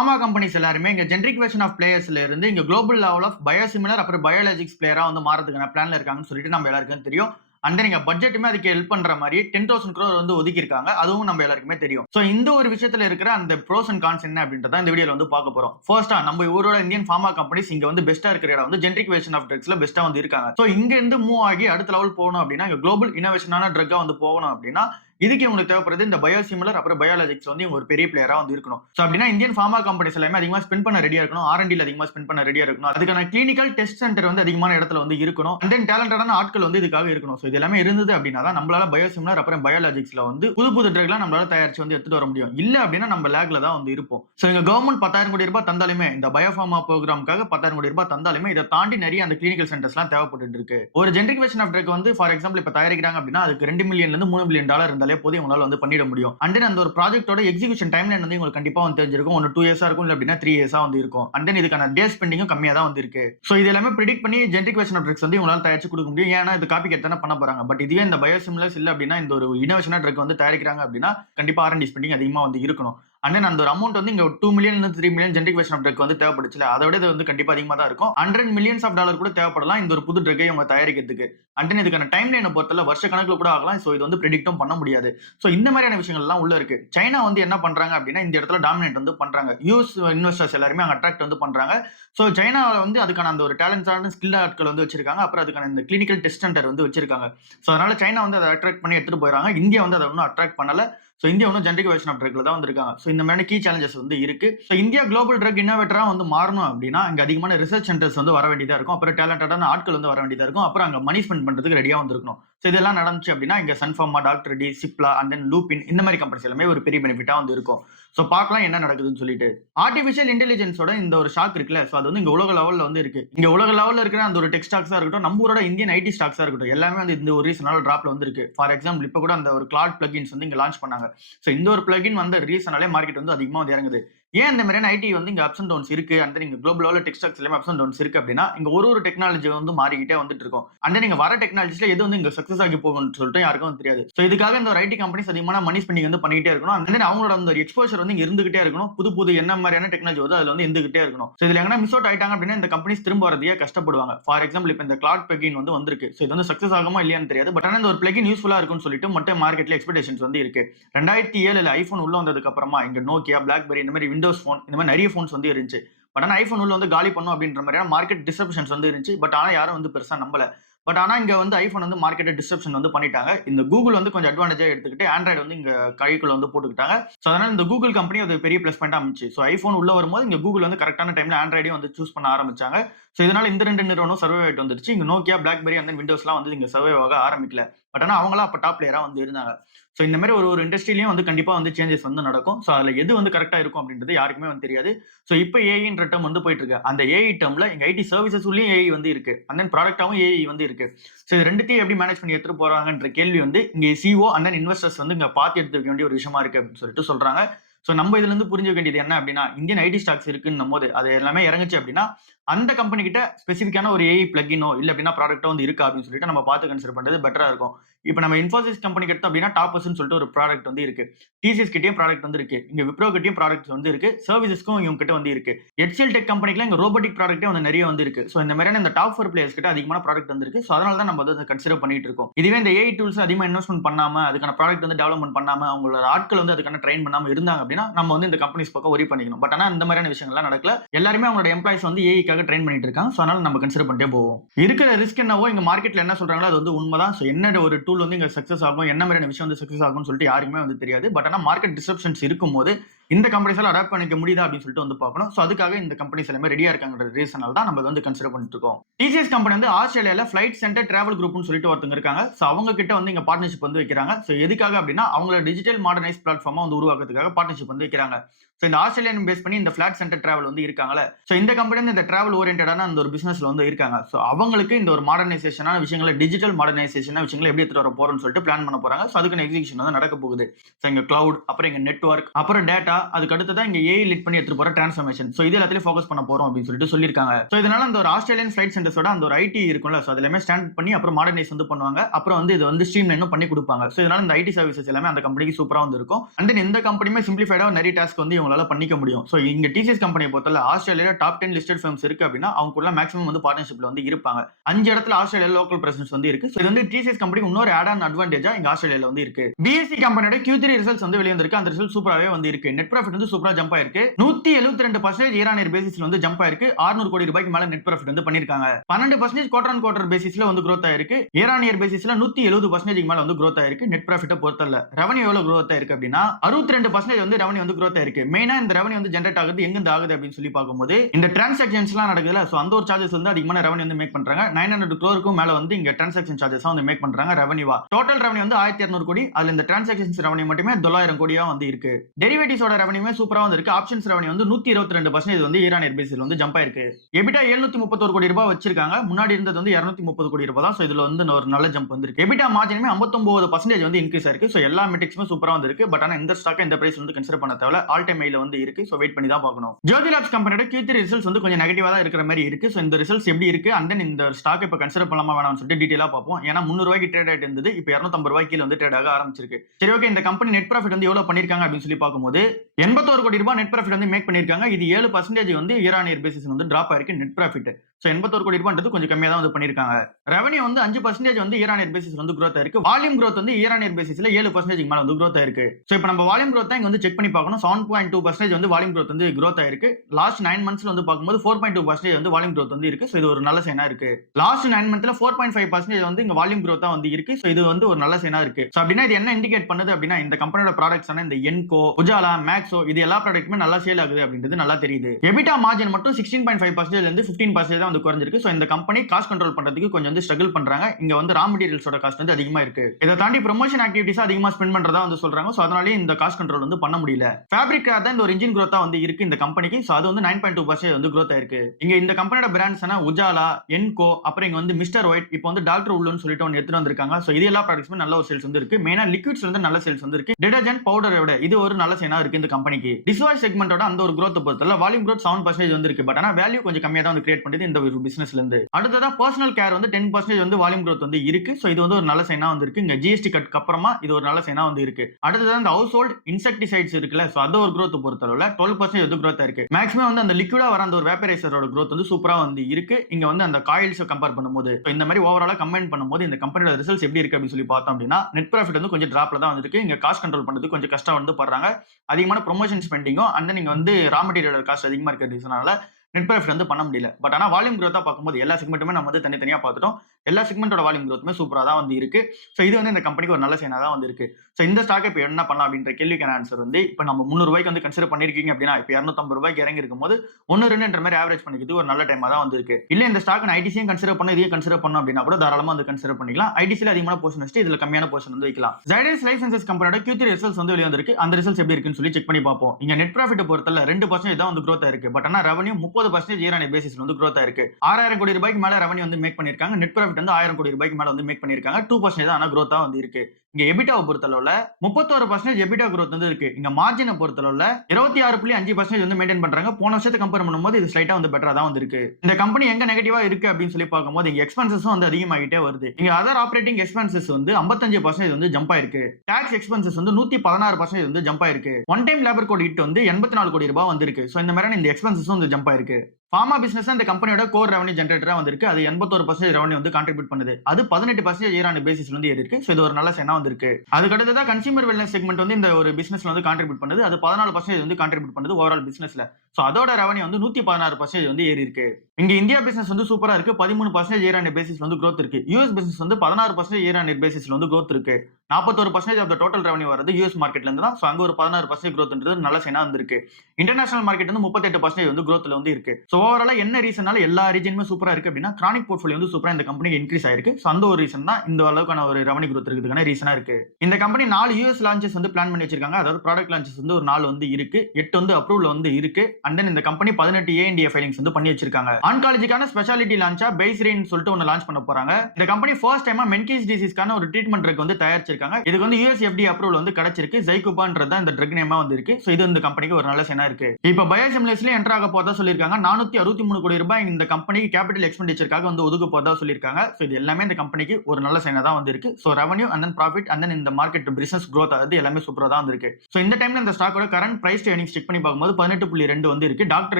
Pharma companies எல்லாருமே இங்க generic version of பிளேயர்ஸ்ல இருந்து இங்க குளோபல் லெவல் ஆஃப் பயோசிமிலர் அப்புறம் பயாலஜிக்ஸ் பிளேயரா வந்து மாறதுக்கான பிளான்ல இருக்காங்கன்னு சொல்லிட்டு நம்ம எல்லாருக்கும் தெரியும். அண்ட் நீங்க பட்ஜெட்டுமே அதுக்கு ஹெல்ப் பண்ற மாதிரி 10,000 crore வந்து ஒதுக்கி இருக்காங்க. அதுவும் நம்ம எல்லாருக்குமே தெரியும். சோ இந்த ஒரு விஷயத்துல இருக்கிற அந்த ப்ரோஸ் அண்ட் கான்ஸ் என்ன அப்படின்றத இந்த வீடியோல வந்து பார்க்க போறோம். ஃபர்ஸ்டா நம்ம இவரோட இந்தியன் ஃபார்மா கம்பெனிஸ் இங்க வந்து பெஸ்டா இருக்கிற இடம் வந்து ஜெனரிக் வெர்ஷன் ஆஃப் ட்ரக்ஸ்ல பெஸ்டா வந்து இருக்காங்க. சோ இங்க இருந்து மூவ் ஆகி அடுத்த லெவல் போகணும் அப்படின்னா இங்க குளோபல் இனோவேஷனான ட்ரக்கா வந்து போகணும் அப்படின்னா இதுக்கு உங்களுக்கு தேவைப்படுறது இந்த பயோசிமிலர் அப்புறம் பயாலஜிக்ஸ் வந்து ஒரு பெரிய பிளேயரா வந்து இருக்கணும். சோ அப்படின்னா இந்தியன் ஃபார்மா கம்பெனிஸ் எல்லாமே அதிகமா ஸ்பெண்ட் பண்ண ரெடியா இருக்கணும். R&D அதிகமா ஸ்பெண்ட் பண்ண ரெடியா இருக்கணும். அதுக்கான கிளினிக்கல் டெஸ்ட் சென்டர் வந்து அதிகமான இடத்துல வந்து இருக்கணும். அண்ட் தென் டேலண்டடான ஆட்கள் வந்து இதுக்காக இருக்கணும். சோ இது எல்லாமே இருந்தது அப்படின்னா தான் நம்மளால பயோசிமிலர் அப்புறம் பயாலஜிக்ஸ்ல வந்து புது ட்ரக்லாம் நம்மளால தயாரிச்சு வந்து எடுத்துட்டு வர முடியும். இல்ல அப்படின்னா நம்ம லேக்ல தான் வந்து இருப்போம். சோ இங்க கவர்மெண்ட் 10,000 கோடி ரூபாய் தந்தாலுமே இந்த பயோஃபார்மா ப்ரோக்ராமுக்காக 10,000 கோடி ரூபாய் தந்தாலுமே இதை தாண்டி நிறைய அந்த கிளினிக்கல் சென்டர்ஸ்லாம் தேவைப்பட்டு இருக்கு. ஒரு ஜெனரிக் வெர்ஷன் ஆஃப் ட்ரக் வந்து ஃபார் எக்ஸாம்பிள் இப்ப தயாரிக்கிறாங்க அப்படின்னா அதுக்கு $2 மில்லியன்ல இருந்து $3 மில்லியன் இருந்தாலே போதும் உங்களால வந்து பண்ணிட முடியும். அண்ட் தென் அந்த ஒரு ப்ராஜெக்ட்டோட எக்ஸிகியூஷன் டைம்லைன் வந்து உங்களுக்கு கண்டிப்பா வந்து தெரிஞ்சிருக்கும். 2 இயர்ஸா இருக்கும் இல்ல அப்படின்னா 3 இயர்ஸா வந்து இருக்கும். அண்ட் தென் இதுக்கான டே ஸ்பெண்டிங்கும் கம்மியா தான் வந்து இருக்கு. சோ இது எல்லாமே பிரெடிக்ட் பண்ணி ஜெனரிக் வெர்ஷன் ஆஃப் ட்ரக்ஸ் வந்து உங்களால தயாரிச்சு கொடுக்க முடியும். ஏன்னா இது காப்பி கேட் தானே பண்ண போறாங்க. பட் இதுவே இந்த பயோசிமிலர்ஸ் இல்ல அப்படின்னா இந்த ஒரு இனோவேஷனா ட்ரக் வந்து தயாரிக்கிறாங்க அப்படின்னா கண்டிப்பா R&D ஸ்பெண்டிங் அதிகமா வந்து இருக்கணும். அண்ட் தென் அந்த ஒரு அமௌண்ட் வந்து இங்க 2 million 3 million generic version of drug வந்து தேவைப்படுச்சுல அதை விட இது வந்து கண்டிப்பா அதிகமா தான் இருக்கும். $100 மில்லியன்ஸ் கூட தேவைப்படலாம் இந்த ஒரு புது ட்ரக்கை அவங்க தயாரிக்கிறதுக்கு. அண்ட் தென் இதுக்கான டைம் லைனை பொறுத்தல வருஷ கணக்குல கூட ஆகலாம். சோ இது வந்து பிரெடிக்டும் பண்ண முடியாது. சோ இந்த மாதிரியான விஷயங்கள் எல்லாம் உள்ள இருக்கு. சைனா வந்து என்ன பண்றாங்க அப்படின்னா இந்த இடத்துல டாமினேட் வந்து பண்றாங்க. யூஎஸ் இன்வெஸ்டர்ஸ் எல்லாருமே அங்க அட்ராக்ட் வந்து பண்றாங்க. சோ சைனால வந்து அதுக்கான அந்த ஒரு டேலண்டான ஸ்கில் ஆட்கள் வந்து வச்சிருக்காங்க. அப்புறம் அதுக்கான இந்த கிளினிக்கல் டெஸ்ட் சென்டர் வந்து வச்சிருக்காங்க. சோ அதனால சைனா வந்து அதை அட்ராக்ட் பண்ணி எடுத்துட்டு போயிறாங்க. இந்தியா வந்து அதை ஒன்னும் அட்ராக்ட் பண்ணல. சோ இந்தியா வந்து ஜெனரிக் வெர்ஷன் ஆஃப் ட்ரக்ல தான் வந்திருக்காங்க. சோ இந்த மாதிரி கீ சேலஞ்சஸ் வந்து இருக்கு. சோ இந்தியா குளோபல் ட்ரக் இன்னோவேட்டரா வந்து மாறணும் அப்படின்னா இங்க அதிகமான ரிசர்ச் சென்டர்ஸ் வந்து வர வேண்டியதா இருக்கும். அப்புறம் டேலண்டடான ஆட்கள் வந்து வர வேண்டியதா இருக்கும். அப்புறம் அங்க மணி ஸ்பெண்ட் பண்றதுக்கு ரெடியா வந்திருக்கணும். சோ இதெல்லாம் நடந்துச்சு அப்படின்னா இங்க Sun Pharma, doctor Reddy, Cipla and then Lupin இந்த மாதிரி கம்பெனிஸ் எல்லாமே ஒரு பெரிய பெனிஃபிட்டா வந்து இருக்கும். சோ பார்க்கலாம் என்ன நடக்குதுன்னு சொல்லிட்டு. ஆர்டிஃபிஷியல் இன்டெலிஜென்ஸோட இந்த ஒரு ஷாக் இருக்குல்ல, சோ அது வந்து இங்க உலக லெவல்ல வந்து இருக்கு. இங்க உலக லெவல்ல இருக்கிற அந்த ஒரு டெக் ஸ்டாக்ஸா இருக்கட்டும், நம்ம ஊரோட இந்தியன் ஐடி ஸ்டாக்ஸா இருக்கட்டும், எல்லாமே வந்து இந்த ஒரு ரீசனால டிராப்ல வந்து இருக்கு. ஃபார் எக்ஸாம்பிள் இப்ப கூட அந்த ஒரு கிளாட் பிளகின்ஸ் வந்து இங்க லான்ச் பண்ணாங்க. சோ இந்த ஒரு பிளகின் வந்த ரீசனாலே மார்க்கெட் வந்து அதிகமா வந்து இறங்குது. ஏன் இந்த மாதிரியான ஐடி வந்து இங்க அப்ஸ் அண்ட் டவுன்ஸ் இருக்கு. அந்த நீங்க குளோபல் லெவல்ல டெக் ஸ்டாக்ஸ் எல்லாமே அப்ஸ் அண்ட் டவுன்ஸ் இருக்கு அப்படின்னா இங்க ஒரு டெக்னாலஜி வந்து மாறிக்கிட்டே வந்துட்டு இருக்கும். அண்ட் நீங்க வர டெக்னாலஜிஸ்ல எது வந்து இங்க சக்சஸ் ஆகி போகும்னு சொல்லிட்டு யாருக்கும் தெரியாது. சோ இதுக்காக இந்த ஒரு ஐடி கம்பெனிஸ் அதிகமான மணி ஸ்பெண்டிங் வந்து பண்ணிட்டே இருக்கணும். அண்ட் தென் அவங்களோட அந்த ஒரு எக்ஸ்போஷர் வந்து இங்க இருந்துகிட்டே இருக்கணும். புது என்ன மாதிரியான டெக்னாலஜி வருது அதுல வந்து இருந்துகிட்டே இருக்கணும். சோ இதுல எங்கன்னா மிஸ் அவுட் ஆயிட்டாங்க அப்படின்னா இந்த கம்பெனிஸ் திரும்ப வரதையே கஷ்டப்படுவாங்க. ஃபார் எக்ஸாம்பிள் இப்ப இந்த கிளாட் பிளகின் வந்து வந்திருக்கு. சோ இது வந்து சக்சஸ் ஆகுமா இல்லையான்னு தெரியாது. பட் ஆனா இந்த ஒரு பிளகின் யூஸ்ஃபுல்லா இருக்கும்னு சொல்லிட்டு மட்டும் மார்க்கெட்ல எக்ஸ்பெக்டேஷன்ஸ் வந்து இருக்கு. 2007 ஐபோன் உள்ள வந்ததுக்கு அப்புறமா இங்க நோக்கியா, பிளாக்பெரி இந்த மாதிரி விண்டோஸ் போன் இந்த மாதிரி நிறைய போன்ஸ் வந்து இருந்துச்சு. பட் ஆனா ஐபோன் உள்ள வந்து காலி பண்ணும் அப்படின்ற மாதிரியான மார்க்கெட் டிஸ்ட்ரப்ஷன்ஸ் வந்து இருந்துச்சு. பட் ஆனா யாரும் வந்து பெருசா நம்பல. பட் ஆனா இங்க வந்து ஐபோன் வந்து மார்க்கெட் டிஸ்ட்ரப்ஷன் வந்து பண்ணிட்டாங்க. இந்த கூகுள் வந்து கொஞ்சம் அட்வான்டேஜா எடுத்துக்கிட்டு ஆண்ட்ராய்டு வந்து இங்க கைக்குள்ள வந்து போட்டுக்கிட்டாங்க. சோ அதனால இந்த கூகுள் கம்பெனி அது பெரிய பிளஸ் பாயிண்டா அமைச்சு. சோ ஐபோன் உள்ள வரும்போது இங்க கூகுள் வந்து கரெக்டான டைம்ல ஆண்ட்ராய்டையும் வந்து சூஸ் பண்ண ஆரம்பிச்சாங்க. சோ இதனால இந்த 2 நிறுவனம் சர்வைவ் ஆயிட்டு வந்துருச்சு. இங்க நோக்கியா, பிளாக்பெரி அண்ட் தென் விண்டோஸ்லாம் வந்து இங்க சர்வைவ் ஆக ஆரம்பிக்கல. பட் ஆனா அவங்களா அப்ப டாப் பிளேயரா வந்து இருந்தாங்க. சோ இந்த மாதிரி ஒரு இண்டஸ்ட்ரியிலயும் வந்து கண்டிப்பா வந்து சேஞ்சஸ் வந்து நடக்கும். சோ அதுல எது வந்து கரெக்டா இருக்கும் அப்படின்றது யாருக்குமே வந்து தெரியாது. சோ இப்போ ஏஐன்ற டேர்ம் வந்து போயிட்டு இருக்கு. அந்த ஏஐ டேர்ம்ல எங்க ஐடி சர்வீசஸ் உள்ளயும் ஏஐ வந்து இருக்கு. அண்ட் தென் ப்ராடக்ட்டாவும் ஏஐ வந்து இருக்கு. சோ இது ரெண்டுத்தையும் எப்படி மேனேஜ் பண்ணி எடுத்துட்டு போறாங்கன்ற கேள்வி வந்து இங்க சிஓ அண்ட் தென் இன்வெஸ்டர்ஸ் வந்து இங்க பார்த்து எடுத்து வைக்க வேண்டிய ஒரு விஷயமா இருக்கு அப்படின்னு சொல்லிட்டு சொல்றாங்க. சோ நம்ம இதுல இருந்து புரிஞ்சுக்க வேண்டியது என்ன அப்படின்னா இந்தியன் ஐடி ஸ்டாக்ஸ் இருக்குன்னும் போது அது எல்லாமே இறங்குச்சு அப்படின்னா அந்த கம்பெனி கிட்ட ஸ்பெசிஃபிக்கான ஒரு ஏஐ பிளகினோ இல்ல அப்படின்னா ப்ராடக்ட்டோ வந்து இருக்கா அப்படின்னு சொல்லிட்டு நம்ம பார்த்து கன்சிடர் பண்றது பெட்டரா இருக்கும். இப்போ நம்ம இன்ஃபோசிஸ் கம்பெனிக்கு எடுத்தோம் அப்படின்னா டாப்பர்ஸ்னு சொல்லிட்டு ஒரு ப்ராடக்ட் வந்து இருக்கு. டிசிஎஸ் கிட்டயும் ப்ராடக்ட் வந்து இருக்கு. இங்க விப்ரோ கிட்டயும் ப்ராடக்ட் வந்து இருக்கு. சர்வீசஸ்க்கும் இவங்க கிட்ட வந்து இருக்கு. HCL டெக் கம்பெனிக்குலாம் இங்க ரோபோட்டிக் ப்ராடக்ட்டே வந்து நிறைய வந்து இருக்கு. சோ இந்த மாதிரியான இந்த டாப் 4 பிளேயர்ஸ் கிட்ட அதிகமான ப்ராடக்ட் வந்து இருக்கு. சோ அதனால தான் நம்ம வந்து கன்சிடர் பண்ணிட்டு இருக்கோம். இதுவே இந்த ஏஐ டூல்ஸ் அதிகமா இன்வெஸ்ட்மென்ட் பண்ணாம அதுக்கான ப்ராடக்ட் வந்து டெவலப்மென்ட் பண்ணாம அவங்களோட ஆட்கள் வந்து அதுக்கான ட்ரெயின் பண்ணாம இருந்தாங்க அப்படின்னா நம்ம வந்து இந்த கம்பெனிஸ் பக்கம் ஒரி பண்ணிக்கணும். பட் ஆனா இந்த மாதிரியான விஷயங்கள்லாம் நடக்கல. எல்லாருமே அவங்களோட எம்ப்ளாய்ஸ் வந்து ஏஐக்காக ட்ரெயின் பண்ணிட்டு இருக்காங்க. சோ அதனால நம்ம கன்சிடர் பண்ணிட்டே போவோம். இருக்கிற ரிஸ்க் என்னவோ இங்க மார்க்கெட்ல என்ன சொல்றாங்களோ அது வந்து உண்மைதான். சோ என்ன ஒரு டூல் வந்து இங்க சக்சஸ் ஆகும் என்ன மாதிரியான விஷயம் வந்து சக்சஸ் ஆகும்னு சொல்லிட்டு யாருக்குமே வந்து தெரியாது. பட் ஆனா மார்க்கெட் டிஸ்ரப்ஷன்ஸ் இருக்கும்போது இந்த கம்பெனிஸ் எல்லாம் அடாப்ட் பண்ணிக்க முடியுதா அப்படின்னு சொல்லிட்டு வந்து பார்க்கணும். சோ அதுக்காக இந்த கம்பெனிஸ் எல்லாமே ரெடியா இருக்காங்கன்ற ரீசனால தான் நம்ம வந்து கன்சிடர் பண்ணிட்டு இருக்கோம். டிசிஎஸ் கம்பெனி வந்து ஆஸ்திரேலியால ஃபிளைட் சென்டர் டிராவல் குரூப்னு சொல்லிட்டு ஒருத்தங்க இருக்காங்க. சோ அவங்க கிட்ட வந்து இங்க பார்ட்னர்ஷிப் வந்து வைக்கிறாங்க. சோ எதுக்காக அப்படின்னா அவங்களோட டிஜிட்டல் மாடர்னைஸ் பிளாட்ஃபார்மா வந்து உருவாக்குறதுக்காக பார்ட்னர்ஷிப் வந்து வைக்கிறாங்க. சோ இந்த ஆஸ்திரேலியன் பேஸ் பண்ணி இந்த ஃபிளாட் சென்டர் டிராவல் வந்து இருக்காங்கல்ல. சோ இந்த கம்பெனி வந்து இந்த டிராவல் ஓரியன்டான அந்த ஒரு பிசினஸ்ல வந்து இருக்காங்க. சோ அவங்களுக்கு இந்த ஒரு மாடர்னைசேஷனான விஷயங்களை டிஜிட்டல் மாடர்னைசேஷனான விஷயங்களை எப்படி எடுத்துட்டு வர போறோம்னு சொல்லிட்டு பிளான் பண்ண போறாங்க. சோ அதுக்கான எக்ஸிகியூஷன் வந்து நடக்க போகுது. சோ இங்க கிளவுட் அப்புறம் இங்க நெட்வொர்க் அப்புறம் டேட்டா அதுக்கு அடுத்து தான் இங்க ஏஐ லீட் பண்ணி எடுத்துட்டு போற டிரான்ஸ்ஃபர்மேஷன். சோ இது எல்லாத்தையும் ஃபோக்கஸ் பண்ண போறோம் அப்படின்னு சொல்லிட்டு சொல்லிருக்காங்க. சோ இதனால அந்த ஒரு ஆஸ்திரேலியன் ஃபிளைட் சென்டர்ஸோட அந்த ஒரு ஐடி இருக்கும்ல. சோ அதெல்லாமே ஸ்டாண்ட் பண்ணி அப்புறம் மாடர்னைஸ் வந்து பண்ணுவாங்க. அப்புறம் வந்து இது வந்து ஸ்ட்ரீம்லைனும் பண்ணி கொடுப்பாங்க. சோ இதனால இந்த ஐடி சர்வீசஸ் எல்லாமே அந்த கம்பெனிக்கு சூப்பரா வந்து இருக்கும். அண்ட் தென் இந்த கம்பெனியுமே சிம்பிளிஃபைடா நிறைய டாஸ்க் வந்து இவங்க அவங்களால பண்ணிக்க முடியும். ஸோ இங்க டிசிஎஸ் கம்பெனியை பொறுத்தவரை ஆஸ்திரேலியால டாப் 10 லிஸ்டட் ஃபர்ம்ஸ் இருக்கு அப்படின்னா அவங்களுக்குள்ள மேக்ஸிமம் வந்து பார்ட்னர்ஷிப்ல வந்து இருப்பாங்க. 5 இடத்துல ஆஸ்திரேலியா லோக்கல் பிரசன்ஸ் வந்து இருக்கு. ஸோ இது வந்து டிசிஎஸ் கம்பெனிக்கு இன்னொரு ஆட் ஆன் அட்வான்டேஜா இங்க ஆஸ்திரேலியால வந்து இருக்கு. பிஎஸ்சி கம்பெனியோட Q3 ரிசல்ட்ஸ் வந்து வெளிய வந்திருக்கு. அந்த ரிசல்ட் சூப்பராவே வந்து இருக்கு. நெட் ப்ராஃபிட் வந்து சூப்பரா ஜம்ப் ஆயிருக்கு. 172% இயர் ஆன் இயர் பேசிஸ்ல வந்து ஜம்ப் ஆயிருக்கு. 600 கோடி ரூபாய்க்கு மேல நெட் ப்ராஃபிட் வந்து பண்ணிருக்காங்க. 12% குவார்டர் ஆன் குவார்டர் பேசிஸ்ல வந்து growth ஆயிருக்கு. இயர் ஆன் இயர் பேசிஸ்ல 170% மேல வந்து growth ஆயிருக்கு. நெட் ப்ராஃபிட்ட பொறுத்தல்ல. ரெவென்யூ எவ்வளவு growth ஆயிருக்கு அப்படின்னா 62% வந்து ரெவென்யூ வந்து growth ஆயிருக்கு. மெயினா இந்த ரெவென்யூ வந்து ஜெனரேட் ஆகுது எங்க இருந்து ஆகுது அப்படின்னு சொல்லி பார்க்கும்போது இந்த டிரான்சாக்ஷன்ஸ்லாம் நடக்குதுல, சோ அந்த ஒரு சார்ஜஸ் வந்து அதிகமான ரெவென்யூ வந்து மேக் பண்றாங்க. 900 crore மேல வந்து இங்க டிரான்சாக்ஷன் சார்ஜஸ் வந்து மேக் பண்றாங்க ரெவென்யூவா. டோட்டல் ரெவென்யூ வந்து 1200 கோடி. அதுல இந்த டிரான்சாக்ஷன்ஸ் ரெவென்யூ மட்டுமே 900 கோடியா வந்து இருக்கு. டெரிவேட்டிவ்ஸோட ரெவென்யூமே சூப்பரா வந்து இருக்கு. ஆப்ஷன்ஸ் ரெவென்யூ வந்து 122% வந்து இயர் ஆன் இயர் பேசிஸ்ல வந்து ஜம்ப் ஆயிருக்கு. எபிட்டா 731 கோடி ரூபாய் வச்சிருக்காங்க. முன்னாடி இருந்தது வந்து 230 கோடி ரூபாய் தான். சோ இதுல வந்து ஒரு நல்ல ஜம்ப் வந்து இருக்கு. எபிட்டா மார்ஜினுமே 59% வந்து இன்க்ரீஸ் ஆயிருக்கு. சோ எல்லா மெட்ரிக்ஸுமே சூப்பரா வந்து இருக்கு. பட் ஆனா இந்த ஸ்டாக் இந்த பிரைஸ் வந்து கன்சிடர் பண்ண தேவையில்ல. ஆல் டைம் ஹைல வந்து இருக்கு. சோ வெயிட் பண்ணி தான் பார்க்கணும். ஜோதி லேப்ஸ் கம்பெனியோட Q3 ரிசல்ட்ஸ் வந்து கொஞ்சம் நெகட்டிவா தான் இருக்கிற மாதிரி இருக்கு. சோ இந்த ரிசல்ட்ஸ் எப்படி இருக்கு அண்ட் தென் இந்த ஸ்டாக் இப்ப கன்சிடர் பண்ணலாமா வேணாம்னு சொல்லிட்டு டீடைலா பார்ப்போம். ஏன்னா 300 ரூபாய்க்கு ட்ரேட் ஆயிட்டு இருந்தது. இப்போ 250 ரூபாய்க்கு கீழ வந்து ட்ரேட் ஆக ஆரம்பிச்சிருக்கு. சரி ஓகே, இந்த கம்பெனி நெட் ப்ராஃபிட் வந்து எவ்வளவு பண்ணிருக்காங்க அப்படின்னு சொல்லி பார்க்கும்போது 81 கோடி ரூபாய் நெட் ப்ராஃபிட் வந்து மேக் பண்ணிருக்காங்க. இது 7% வந்து இயர் ஆன் இயர் பேசிஸ் வந்து டிராப் ஆயிருக்கு நெட் ப்ராஃபிட். சோ 81 கோடி ரூபாய்ன்றது கொஞ்சம் கம்மியா தான் வந்து பண்ணிருக்காங்க. ரெவென்யூ வந்து 5% வந்து இயர் ஆன் இயர் பேசிஸ் வந்து growth ஆயிருக்கு. வால்யூம் growth வந்து இயர் ஆன் இயர் பேசிஸ்ல 7% மேல வந்து growth ஆயிருக்கு. சோ இப்போ நம்ம வால்யூம் growth தான் இங்க வந்து செக் பண்ணி பார்க்கணும். 7.2% வந்து வால்யூம் growth வந்து growth ஆயிருக்கு. லாஸ்ட் 9 மந்த்ஸ்ல வந்து பார்க்கும்போது 4.2% வந்து வால்யூம் growth வந்து இருக்கு. சோ இது ஒரு நல்ல சைனா இருக்கு. லாஸ்ட் 9 மந்த்ல 4.5% வந்து இங்க வால்யூம் growth தான் வந்து இருக்கு. சோ இது வந்து ஒரு நல்ல சைனா இருக்கு. சோ அப்படினா இது என்ன இண்டிகேட் பண்ணுது அப்படினா இந்த கம்பெனியோட ப்ராடக்ட்ஸ் ஆன இந்த என்கோ, உஜாலா, மேக்ஸோ இது எல்லா ப்ராடக்ட்டுமே நல்லா சேல் ஆகுது அப்படின்றது நல்லா தெரியுது. எபிட்டா மார்ஜின் மட்டும் 16.5% ல இருந்து 15% தான் வந்து குறைஞ்சிருக்கு. சோ இந்த கம்பெனி காஸ்ட் கண்ட்ரோல் பண்றதுக்கு கொஞ்சம் வந்து ஸ்ட்ரகிள் பண்றாங்க. இங்க வந்து ரா மெட்டீரியல்ஸோட காஸ்ட் வந்து அதிகமா இருக்கு. இத தாண்டி ப்ரமோஷன் ஆக்டிவிட்டீஸ் அதிகமா ஸ்பெண்ட் பண்றதா வந்து சொல்றாங்க. சோ அதனால இந்த காஸ்ட் கண்ட்ரோல் வந்து பண்ண முடியல. ஃபேப்ரிக் கேர் தான் இந்த ஒரு இன்ஜின் growth வந்து இருக்கு இந்த கம்பெனிக்கு. சோ அது வந்து 9.2% வந்து growth ஆயிருக்கு. இங்க இந்த கம்பெனியோட பிராண்ட்ஸ் ஆன உஜாலா, என்கோ, அப்புறம் இங்க வந்து மிஸ்டர் ஒயிட், இப்போ வந்து டாக்டர் உள்ளுன்னு சொல்லிட்டு ஒன்னு எடுத்துட்டு வந்திருக்காங்க. சோ இது எல்லா ப்ராடக்ட்ஸ்மே நல்ல ஒரு சேல்ஸ் வந்து இருக்கு. மெயினா லிக்விட்ஸ் வந்து நல்ல சேல்ஸ் வந்து இருக்கு. டிடர்ஜென்ட் பவுடரை விட இது ஒரு நல்ல சேனா இருக்கு இந்த கம்பெனிக்கு. டிஷ்வாஷ் செக்மெண்டோட அந்த ஒரு growth பொறுத்தல வால்யூம் growth 7% வந்து இருக்கு. பட் ஆனா வேல்யூ கொஞ்சம் கம்மியா தான் வந்து கிரியேட் பண்ணுது இந்த ஒரு பிசினஸ்ல இருந்து. அடுத்ததா பர்சனல் கேர் வந்து 10% வந்து வால்யூம் growth வந்து இருக்கு. சோ இது வந்து ஒரு நல்ல சைனா வந்து இருக்கு. இங்க ஜிஎஸ்டி கட்க்கு அப்புறமா இது ஒரு நல்ல சைனா வந்து இருக்கு. அடுத்ததா இந்த ஹவுஸ் ஹோல்ட் இன்செக்டிசைட்ஸ் இருக்குல, சோ அது ஒரு growth பொறுத்தளவுல 12% வந்து growth இருக்கு. மேக்ஸிமம் வந்து அந்த லிக்விடா வர அந்த ஒரு வேப்பரைசரோட growth வந்து சூப்பரா வந்து இருக்கு. இங்க வந்து அந்த காயில்ஸ் கம்பேர் பண்ணும்போது இந்த மாதிரி ஓவராலா கம்பைன் பண்ணும்போது இந்த கம்பெனியோட ரிசல்ட்ஸ் எப்படி இருக்கு அப்படின்னு சொல்லி பார்த்தோம் அப்படின்னா நெட் ப்ராஃபிட் வந்து கொஞ்சம் டிராப்ல தான் வந்திருக்கு. இங்க காஸ்ட் கண்ட்ரோல் பண்றதுக்கு கொஞ்சம் கஷ்டம் வந்து பண்றாங்க. அதிகமான ப்ரொமோஷன் ஸ்பெண்டிங்கும் அண்ட் நீங்க வந்து ரா மெட்டீரியல் காஸ்ட் அதிகமா இருக்கிற ரீசனால நெட் ப்ராஃபிட் வந்து பண்ண முடியல. பட் ஆனா வால்யூம் growth பார்க்கும்போது எல்லா செக்மெண்ட்டுமே நம்ம வந்து தனித்தனியா பார்த்துட்டோம். எல்லா செக்மெண்டோட வால்யூம் growthமே சூப்பரா தான் வந்து இருக்கு. சோ இது வந்து இந்த கம்பெனிக்கு ஒரு நல்ல சைனா தான் வந்து இருக்கு. சோ இந்த ஸ்டாக் இப்போ என்ன பண்ணலாம் அப்படின்ற கேள்விக்கான ஆன்சர் வந்து இப்போ நம்ம 300 ரூபாய்க்கு வந்து கன்சிடர் பண்ணிருக்கீங்க அப்படின்னா இப்போ 250 ரூபாய்க்கு இறங்கி இருக்கும்போது 1-2 மாதிரி ஆவரேஜ் பண்ணிக்கிறது ஒரு நல்ல டைமா தான் வந்து இருக்கு. இல்ல இந்த ஸ்டாக் ஐடிசியும் கன்சிடர் பண்ண இதையும் கன்சிடர் பண்ணோம் அப்படின்னா கூட தாராளமா வந்து கன்சிடர் பண்ணிக்கலாம். ஐடிசில அதிகமான போர்ஷன் வச்சுட்டு இதுல கம்மியான போர்ஷன் வந்து வைக்கலாம். ஜைடஸ் லைஃப் சயின்சஸ் கம்பெனியோட Q3 ரிசல்ட்ஸ் வந்து வெளிய வந்திருக்கு. அந்த ரிசல்ட்ஸ் எப்படி இருக்குன்னு சொல்லி செக் பண்ணி பார்ப்போம். இங்க நெட் ப்ராஃபிட் பொறுத்தல 2% தான் வந்து growth ஆயிருக்கு. பட் ஆனா ரெவென்யூ 30% இயர் ஆன் இயர் பேசிஸ்ல வந்து growth ஆயிருக்கு. 6000 கோடி ரூபாய்க்கு மேல ரெவென்யூ வந்து மேக் பண்ணிருக்காங்க. நெட் ப்ராஃபிட் வந்து 1000 கோடி ரூபாய்க்கு மேல வந்து மேக் பண்ணிருக்காங்க. 2% தான் ஆனா growth வந்து இருக்கு. இங்க எபிட்டாவை பொறுத்தளவுல 31% எபிட்டா growth வந்து இருக்கு. இங்க மார்ஜினை பொறுத்தளவுல 26.5% வந்து மெயின்டைன் பண்றாங்க. போன வருஷத்தை கம்பேர் பண்ணும்போது இது ஸ்லைட்டா வந்து பெட்டரா தான் வந்து இருக்கு. இந்த கம்பெனி எங்க நெகட்டிவா இருக்கு அப்படின்னு சொல்லி பார்க்கும்போது இங்க எக்ஸ்பென்சஸும் வந்து அதிகமாகிட்டே வருது. இங்க அதர் ஆப்பரேட்டிங் எக்ஸ்பென்சஸ் வந்து 55% வந்து ஜம்ப் ஆயிருக்கு. டாக்ஸ் எக்ஸ்பென்சஸ் வந்து 116% வந்து ஜம்ப் ஆயிருக்கு. One time labour code hit வந்து 84 கோடி ரூபாய் வந்திருக்கு. சோ இந்த மாதிரி இந்த எக்ஸ்பென்சஸும் வந்து ஜம்ப் ஆயிருக்கு. ஃபார்மா பிசினஸ் இந்த கம்பெனியோட கோர் ரெவென்யூ ஜெனரேட்டரா வந்திருக்கு. அது 81% ரெவென்யூ வந்து கான்ட்ரிபியூட் பண்ணுது. அது 18% இயர் ஆன் பேசிஸ்ல வந்து ஏறி இருக்கு. சோ இது ஒரு நல்ல சைனா வந்திருக்கு. அதுக்கு அடுத்ததா கன்சியூமர் வெல்னஸ் செக்மெண்ட் வந்து இந்த ஒரு பிசினஸ்ல வந்து கான்ட்ரிபியூட் பண்ணுது. அது 14% வந்து கான்ட்ரிபியூட் பண்ணுது ஓவரால் பிசினஸ்ல. சோ அதோட ரெவென்யூ வந்து 116% வந்து ஏறி இருக்கு. இங்க இந்தியா பிசினஸ் வந்து சூப்பரா இருக்கு. 13% இயர் ஆன் பேசிஸ்ல வந்து growth இருக்கு. யுஎஸ் பிசினஸ் வந்து 16% இயர் ஆன் பேசிஸ்ல வந்து growth இருக்கு. 41% ஆஃப் தி டோட்டல் ரெவென்யூ வரது யுஎஸ் மார்க்கெட்ல இருந்து தான். சோ அங்க ஒரு 16% growthன்றது நல்ல சைனா வந்திருக்கு. இன்டர்நேஷனல் மார்க்கெட் வந்து 38% வந்து growthல வந்து இருக்கு. சோ ஓவராலா என்ன ரீசனால எல்லா ரீஜனுமே சூப்பரா இருக்கு அப்படின்னா கிரானிக் போர்ட்ஃபோலியோ வந்து சூப்பரா இந்த கம்பெனிக்கு இன்க்ரீஸ் ஆயிருக்கு. சோ அந்த ஒரு ரீசன் தான் இந்த அளவுக்கான ஒரு ரெவென்யூ growth இருக்குதுக்கான ரீசனா இருக்கு. இந்த கம்பெனி 4 யுஎஸ் லான்ச்சஸ் வந்து பிளான் பண்ணி வச்சிருக்காங்க. அதாவது ப்ராடக்ட் லான்ச்சஸ் வந்து ஒரு 4 வந்து இருக்கு. 8 வந்து அப்ரூவ்ல வந்து இருக்கு. அண்ட் தென் இந்த கம்பெனி 18 ANDA ஃபைலிங்ஸ் வந்து பண்ணி வச்சிருக்காங்க. ஆன்காலஜிக்கான ஸ்பெஷாலிட்டி லான்ச்சா பெய்ஸ்ரின் சொல்லிட்டு ஒன்னு லான்ச் பண்ண போறாங்க. இந்த கம்பெனி ஃபர்ஸ்ட் டைமா மென்கிஸ் டிசீஸ்க்கான ஒரு ட்ரீட்மெண்ட் ட்ரக் வந்து தயாரிச்சிருக்காங்க. இதுக்கு வந்து US FDA அப்ரூவல் வந்து கிடைச்சிருக்கு. ஜைகுபான்றது தான் இந்த ட்ரக் நேமா வந்து இருக்கு. சோ இது இந்த கம்பெனிக்கு ஒரு நல்ல சைனா இருக்கு. இப்போ பயோசிமிலர்ஸ்ல என்டர் ஆக போறதா சொல்லிருக்காங்க. 463 கோடி ரூபாய் இந்த கம்பெனிக்கு கேபிட்டல் எக்ஸ்பெண்டிச்சர்க்காக வந்து ஒதுக்க போறதா சொல்லிருக்காங்க. சோ இது எல்லாமே இந்த கம்பெனிக்கு ஒரு நல்ல சைனா தான் வந்து இருக்கு. So revenue and then profit and then இந்த மார்க்கெட் பிசினஸ் growth அது எல்லாமே சூப்பரா தான் வந்து இருக்கு. சோ இந்த டைம்ல இந்த ஸ்டாக்கோட current price to earnings check பண்ணி பார்க்கும்போது 18.2 வந்து இருக்கு. டாக்டர்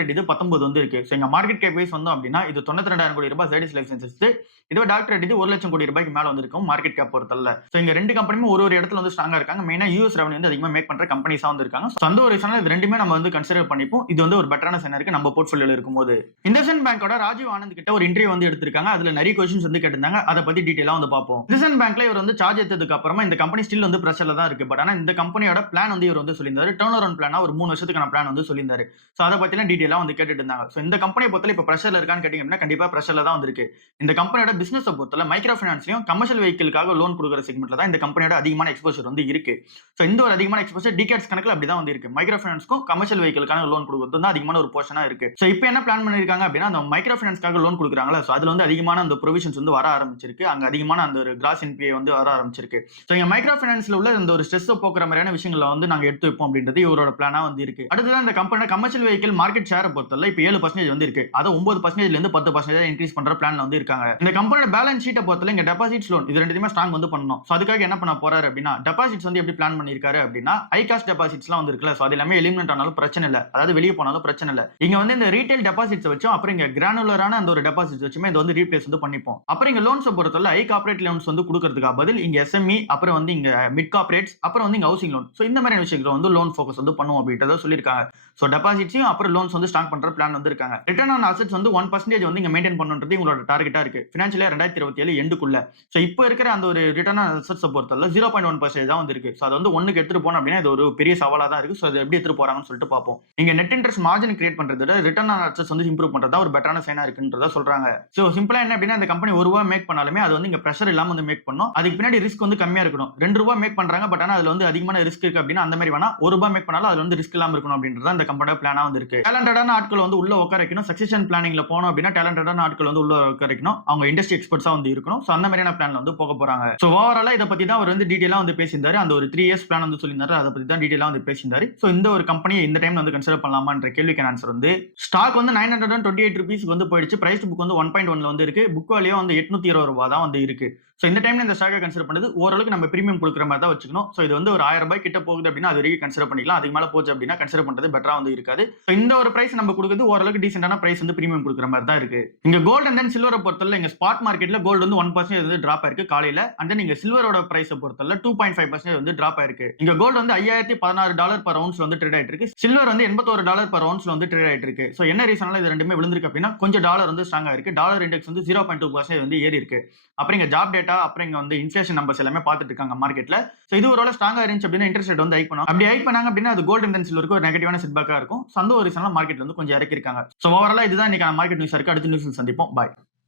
ரெட்டி இது 19 வந்து இருக்கு. சோ இங்க மார்க்கெட் கேப் வைஸ் வந்தோம் அப்படின்னா இது 92,000 கோடி ரூபாய் ஜைடஸ் லைஃப் சயின்சஸ். இதுவே டாக்டர் ரெட்டி 1 லட்சம் கோடி ரூபாய்க்கு மேல வந்து இருக்கும் மார்க்கெட் கேப் பொறுத்தல. சோ இங்க ரெண்டு கம்பெனியும் ஒரு இடத்துல வந்து ஸ்ட்ராங்கா இருக்காங்க. மெயினா US ரெவென்யூ வந்து அதிகமா மேக் பண்ற கம்பெனிஸா வந்து இருக்காங்க. சோ அந்த ஒரு ரீசன்ல இது ரெண்டுமே நம்ம வந்து கன்சிடர் பண்ணிப்போம். இது வந்து ஒரு பெட்டரான சைனா இருக்கு நம்ம போர்ட்ஃபோலியோல இருக்கும்போது. இண்டஸ்இண்ட் பேங்கோட ராஜீவ் ஆனந்த் கிட்ட ஒரு இன்டர்வியூ வந்து எடுத்திருக்காங்க. அதுல நிறைய क्वेश्चंस வந்து கேட்டிருந்தாங்க. அத பத்தி டீடைலா வந்து பாப்போம். இண்டஸ்இண்ட் பேங்க்ல இவர் வந்து சார்ஜ் எடுத்ததுக்கு அப்புறமா இந்த கம்பெனி ஸ்டில் வந்து பிரஷர்ல தான் இருக்கு. பட் ஆனா இந்த கம்பெனியோட பிளான் வந்து இவர் வந்து சொல்லியிருந்தாரு. டர்ன் அரவுண்ட் பிளானா ஒரு 3 வருஷத்துக்கான பிளான் வந்து சொல்லியிருந்தாரு. சோ அத பத்திலாம் டீடைலா வந்து கேட்டுட்டு இருந்தாங்க. சோ இந்த கம்பெனியை பொறுத்தல இப்ப பிரஷர்ல இருக்கான்னு கேட்டீங்க அப்படின்னா கண்டிப்பா பிரஷர்ல தான் வந்திருக்கு. இந்த கம்பெனியோட பிசினஸ் பொறுத்தல மைக்ரோ ஃபைனான்ஸ்லயும் கமர்ஷியல் வெஹிக்கிளுக்காக லோன் கொடுக்குற செக்மெண்ட்ல தான் இந்த கம்பெனியோட அதிகமான எக்ஸ்போஷர் வந்து இருக்கு. சோ இந்த ஒரு அதிகமான எக்ஸ்போஷர் டிகேட்ஸ் கணக்குல அப்படி தான் வந்து இருக்கு. மைக்ரோ ஃபைனான்ஸ்க்கும் கமர்ஷியல் வெஹிக்கிளுக்கான லோன் கொடுக்கிறது தான் அதிகமான ஒரு போர்ஷனா இருக்கு. சோ இப்போ என்ன பிளான் பண்ணிருக்காங்க அப்படின்னா அந்த மைக்ரோ ஃபைனான்ஸ்க்காக லோன் கொடுக்குறாங்களா சோ அதுல வந்து அதிகமான அந்த ப்ரொவிஷன்ஸ் வந்து வர ஆரம்பிச்சிருக்கு. அங்க அதிகமான அந்த ஒரு கிராஸ் NPA வந்து வர ஆரம்பிச்சிருக்கு. சோ இங்க மைக்ரோ ஃபைனான்ஸ்ல உள்ள இந்த ஒரு ஸ்ட்ரெஸ் போக்குற மாதிரியான விஷயங்களை வந்து நாங்க எடுத்து வைப்போம் அப்படின்றது இவரோட பிளானா வந்து இருக்கு. அடுத்ததான் இந்த கம்பெனியோட கமர்ஷியல் வெஹிக்கிள் மார்க்கெட் ஷேர் பொறுத்தல இப்போ 7% வந்து இருக்கு. அதை 9%ல இருந்து 10% இன்க்ரீஸ் பண்ற பிளான்ல வந்து இருக்காங்க. இந்த கம்பெனியோட பேலன்ஸ் ஷீட்டை பொறுத்தல இங்க டெபாசிட்ஸ் லோன் இது ரெண்டுமே ஸ்ட்ராங் வந்து பண்ணணும். சோ அதுக்காக என்ன பண்ண போறாரு அப்படின்னா டெபாசிட்ஸ் வந்து எப்படி பிளான் பண்ணிருக்காரு அப்படின்னா ஹை காஸ்ட் டெபாசிட்ஸ்லாம் வந்து இருக்குல்ல சோ அது எல்லாமே எலிமினேட் ஆனாலும் பிரச்சனை இல்ல. அதாவது வெளியே போனாலும் பிரச்சனை இல்ல. இங்க வந்து இந்த ரீட்டைல் டெபாசிட்ஸ் வச்சோம் அப்புறம் இங்க கிரானுலரான அந்த ஒரு டெபாசிட்ஸ் வச்சுமே இது வந்து ரீப்ளேஸ் வந்து பண்ணிப்போம். அப்புறம் இங்க லோன்ஸ் பொறுத்தல ஹை கார்ப்பரேட் லோன்ஸ் வந்து கொடுக்கிறதுக்கு பதில் இங்க SME அப்புறம் வந்து இங்க மிட் கார்ப்பரேட்ஸ் அப்புறம் வந்து இங்க ஹவுசிங் லோன் சோ இந்த மாதிரி விஷயங்களை வந்து லோன் ஃபோக்கஸ் வந்து பண்ணுவோம் அப்படின்றத சொல்லிருக்காங்க. சோ டெபாசிட்ஸையும் அப்புறம் லோன்ஸ் வந்து ஸ்ட்ராங் பண்ற பிளான் வந்து இருக்காங்க. ரிட்டர்ன் ஆன் அசெட்ஸ் வந்து 1% வந்து இங்க மெயின்டைன் பண்ணணும்ன்றது உங்களோட டார்கெட்டா இருக்கு. Financial year 2027 எண்டுக்குள்ள. சோ இப்போ இருக்கிற அந்த ஒரு ரிட்டர்ன் ஆன் அசெட்ஸ் பொறுத்தல 0.1% தான் வந்து இருக்கு. சோ அது வந்து 1க்கு எடுத்துட்டு போனோம் அப்படின்னா இது ஒரு பெரிய சவாலா தான் இருக்கு. சோ அது எப்படி எடுத்துட்டு போறாங்கன்னு சொல்லிட்டு பாப்போம். இங்க நெட் இன்ட்ரெஸ்ட் மார்ஜின் கிரியேட் பண்றதை விட ரிட்டர்ன் ஆன் அசெட்ஸ் வந்து இம்ப்ரூவ் பண்றதா ஒரு பெட்டரான சைனா இருக்குன்றத சொல்றாங்க. சோ சிம்பிளா என்ன அப்படின்னா இந்த கம்பெனி ₹1 மேக் பண்ணாலுமே அது வந்து இங்க பிரஷர் இல்லாம வந்து மேக் பண்ணும். அதுக்கு பின்னாடி ரிஸ்க் வந்து கம்மியா இருக்கணும். ₹2 மேக் பண்றாங்க பட் ஆனா அதுல வந்து அதிகமான ரிஸ்க் இருக்கு அப்படின்னா அந்த மாதிரி வேணா ₹1 மேக் பண்ணாலும் அதுல வந்து ரிஸ்க் இல்லாம இருக்கணும் அப்படின்றத இந்த கம்பெனியோட பிளானா வந்து இருக்கு. டேலண்டடான ஆட்கள் வந்து உள்ள உட்கார வைக்கணும். சக்சஷன் பிளானிங்ல போனோம் அப்படின்னா டேலண்டடான ஆட்கள் வந்து உள்ள உட்கார வைக்கணும். அவங்க இண்டஸ்ட்ரி எக்ஸ்பர்ட்ஸா வந்து இருக்கணும். சோ அந்த மாதிரியான பிளான்ல வந்து போக போறாங்க. சோ ஓவராலா இத பத்தி தான் அவர் வந்து டீடைலா வந்து பேசியிருந்தாரு. அந்த ஒரு 3 இயர்ஸ் பிளான் வந்து சொல்லியிருந்தாரு. அத பத்தி தான் டீடைலா வந்து பேசியிருந்தாரு. சோ இந்த ஒரு கம்பெனியை இந்த டைம்ல வந்து கன்சிடர் பண்ணலாமான்ற கேள்விக்கான ஆன்சர் வந்து ஸ்டாக் வந்து ₹928 வந்து போயிடுச்சு. பிரைஸ் புக் வந்து 1.1ல வந்து இருக்கு. புக் வேல்யூ வந்து ₹820 தான் வந்து இருக்கு. சோ இந்த டைம்ல இந்த ஸ்டாக்கை கன்சிடர் பண்ணது ஓரளவுக்கு நம்ம பிரீமியம் கொடுக்குற மாதிரி தான் வச்சுக்கணும். சோ இது வந்து ஒரு ₹1000 கிட்ட போகுது அப்படின்னா அது வரைக்கும் கன்சிடர் பண்ணிக்கலாம். அதுக்கு மேல போச்சு அப்படின்னா கன்சிடர் பண்றது பெட்டரா வந்து இருக்காது. சோ இந்த ஒரு பிரைஸ் நம்ம கொடுக்குறது ஓரளவுக்கு டீசென்டான பிரைஸ் வந்து பிரீமியம் கொடுக்குற மாதிரி தான் இருக்கு. இங்க கோல்ட் அண்ட் தென் சில்வரை பொறுத்தல இங்க ஸ்பாட் மார்க்கெட்ல கோல்டு வந்து 1% வந்து டிராப் ஆயிருக்கு காலையில. அண்ட் தென் இங்க சில்வரோட பிரைஸ் பொறுத்தல 2.5% வந்து டிராப் ஆயிருக்கு. இங்க கோல்டு வந்து $5016 per ounce வந்து ட்ரேட் ஆயிட்டு இருக்கு. சில்வர் வந்து $81 per ounce வந்து ட்ரேட் ஆயிட்டு இருக்கு. சோ என்ன ரீசனால இது ரெண்டுமே விழுந்திருக்கு அப்படின்னா கொஞ்சம் டாலர் வந்து ஸ்ட்ராங்கா இருக்கு. டாலர் இண்டெக்ஸ் வந்து 0.2% வந்து ஏறி இருக்கு. அப்புறம் இங்க ஜாப் டேட்டா அப்புறம் இங்க வந்து இன்ஃப்ளேஷன் நம்பர்ஸ் எல்லாமே பார்த்துட்டு இருக்காங்க மார்க்கெட்ல. சோ இது ஒருவேளை ஸ்ட்ராங்கா இருந்துச்சு அப்படின்னா இன்ட்ரெஸ்ட் ரேட் வந்து ஹைக் பண்ணும். அப்படி ஹைக் பண்ணாங்க அப்படின்னா அது கோல்ட் அண்ட் சில்வருக்கு ஒரு நெகட்டிவான செட்பேக்கா இருக்கும். சோ அந்த ஒரு ரீசனால மார்க்கெட் வந்து கொஞ்சம் இறக்கி இருக்காங்க. சோ ஓவராலா இதுதான் இன்னைக்கு மார்க்கெட் நியூஸ் இருக்கு. அடுத்த நியூஸ் சந்திப்போம். பாய்.